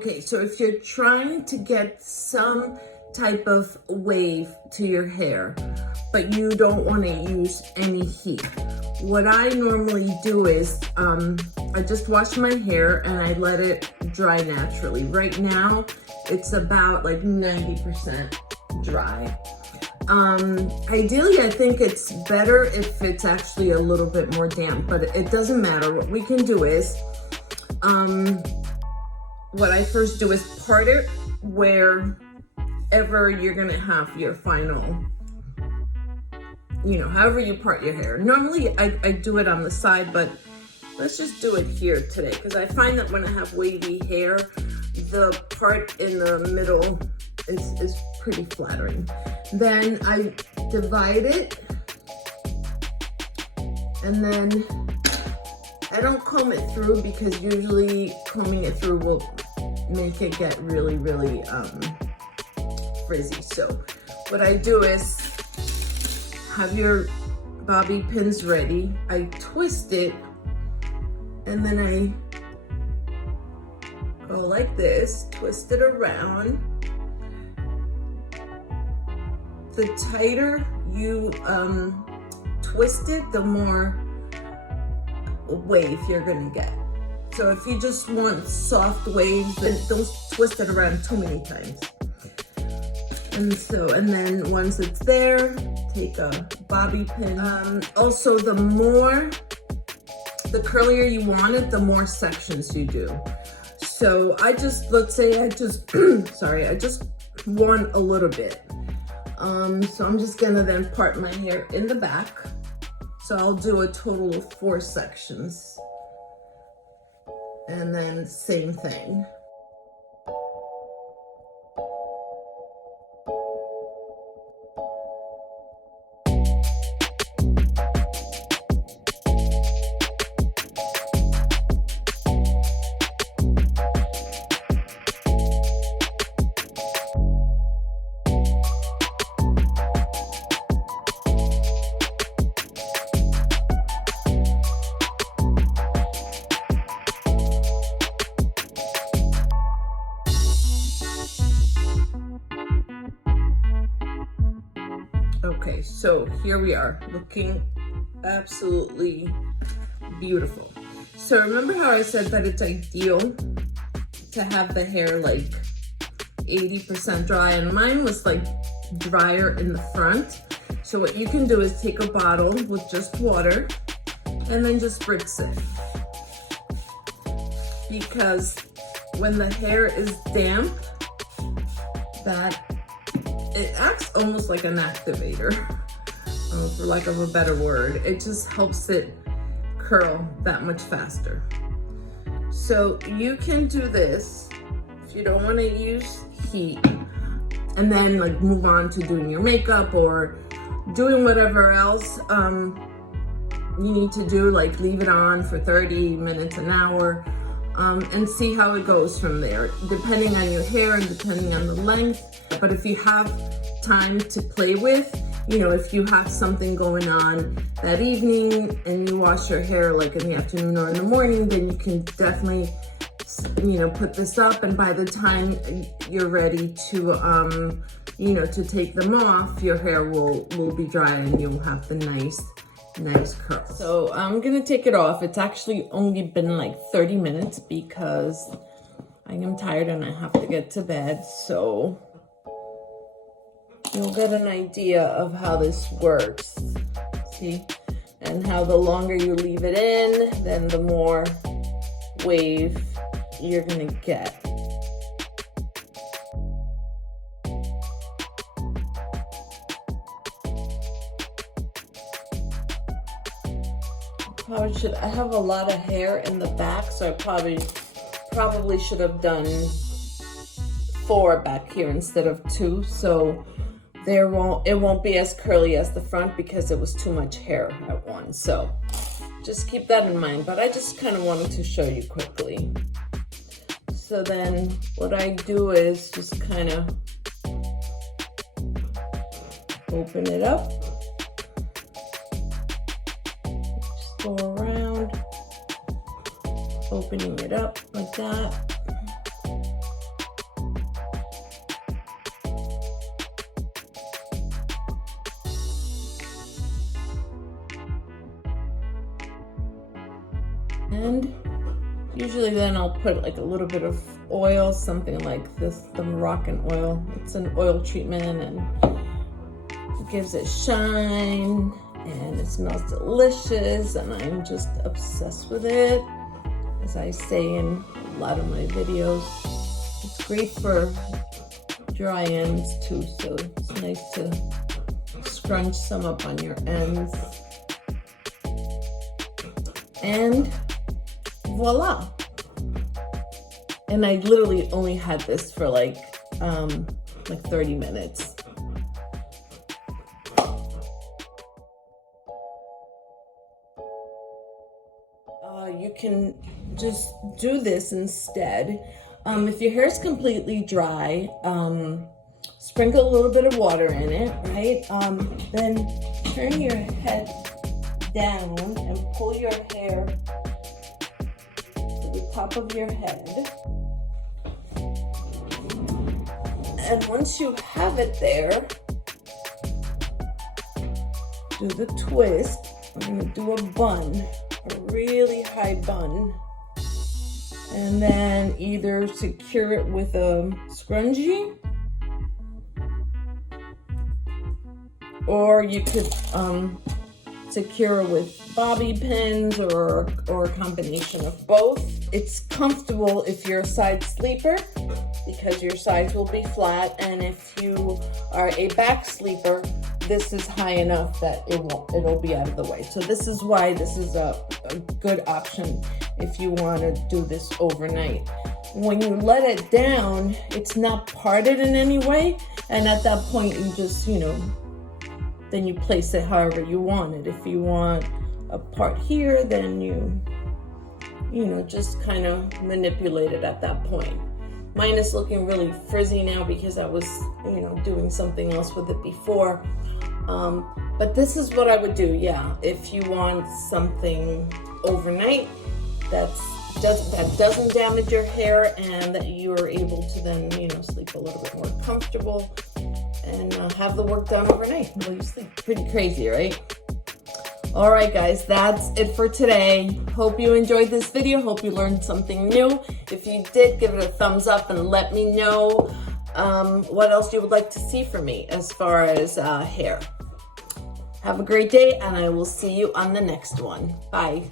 Okay, so if you're trying to get some type of wave to your hair, but you don't want to use any heat, what I normally do is I just wash my hair and I let it dry naturally. Right now, it's about like 90% dry. Ideally, I think it's better if it's actually a little bit more damp, but it doesn't matter. What we can do is, what I first do is part it wherever you're gonna have your final, you know, however you part your hair. Normally, I do it on the side, but let's just do it here today, because I find that when I have wavy hair, the part in the middle is pretty flattering. Then I divide it, and then I don't comb it through, because usually combing it through will make it get really, really frizzy. So what I do is have your bobby pins ready. I twist it, and then I go like this, twist it around. The tighter you twist it, the more wave you're gonna get. So if you just want soft waves, then don't twist it around too many times. And then once it's there, take a bobby pin. Also, the curlier you want it, the more sections you do. So let's say I just want a little bit. So I'm just gonna then part my hair in the back. So I'll do a total of 4 sections. And then same thing. Okay, so here we are, looking absolutely beautiful. So remember how I said that it's ideal to have the hair like 80% dry, and mine was like drier in the front. So what you can do is take a bottle with just water and then just spritz it. Because when the hair is damp, it acts almost like an activator, for lack of a better word. It just helps it curl that much faster. So you can do this if you don't want to use heat, and then like move on to doing your makeup or doing whatever else you need to do, like leave it on for 30 minutes, an hour, and see how it goes from there, depending on your hair and depending on the length. But if you have time to play with, you know, if you have something going on that evening and you wash your hair like in the afternoon or in the morning, then you can definitely, you know, put this up, and by the time you're ready to, you know, to take them off, your hair will be dry and you'll have the nice curls. So I'm gonna take it off. It's actually only been like 30 minutes because I am tired and I have to get to bed. So you'll get an idea of how this works. See? And how the longer you leave it in, then the more wave you're gonna get. I have a lot of hair in the back, so I probably should have done 4 back here instead of 2. So it won't be as curly as the front because it was too much hair at once. So just keep that in mind. But I just kind of wanted to show you quickly. So then what I do is just kind of open it up. Go around, opening it up like that. And usually then I'll put like a little bit of oil, something like this, the Moroccan oil. It's an oil treatment and it gives it shine and it smells delicious and I'm just obsessed with it. As I say in a lot of my videos, it's great for dry ends too, so it's nice to scrunch some up on your ends. And voila. And I literally only had this for like 30 minutes. You can just do this instead. If your hair is completely dry, sprinkle a little bit of water in it, right? Then turn your head down and pull your hair to the top of your head. And once you have it there, do the twist. We're gonna do a bun, a really high bun. And then either secure it with a scrunchie, or you could secure with bobby pins or a combination of both. It's comfortable if you're a side sleeper because your sides will be flat, and if you are a back sleeper, this is high enough that it'll be out of the way. So this is why this is a good option if you want to do this overnight. When you let it down, it's not parted in any way, and at that point you just, then you place it however you want it. If you want a part here, then you just kind of manipulate it at that point. Mine is looking really frizzy now because I was, doing something else with it before. But this is what I would do, yeah. If you want something overnight that doesn't damage your hair and that you're able to then, sleep a little bit more comfortable and have the work done overnight while you sleep. Pretty crazy, right? All right, guys, that's it for today. Hope you enjoyed this video. Hope you learned something new. If you did, give it a thumbs up and let me know what else you would like to see from me as far as hair. Have a great day, and I will see you on the next one. Bye.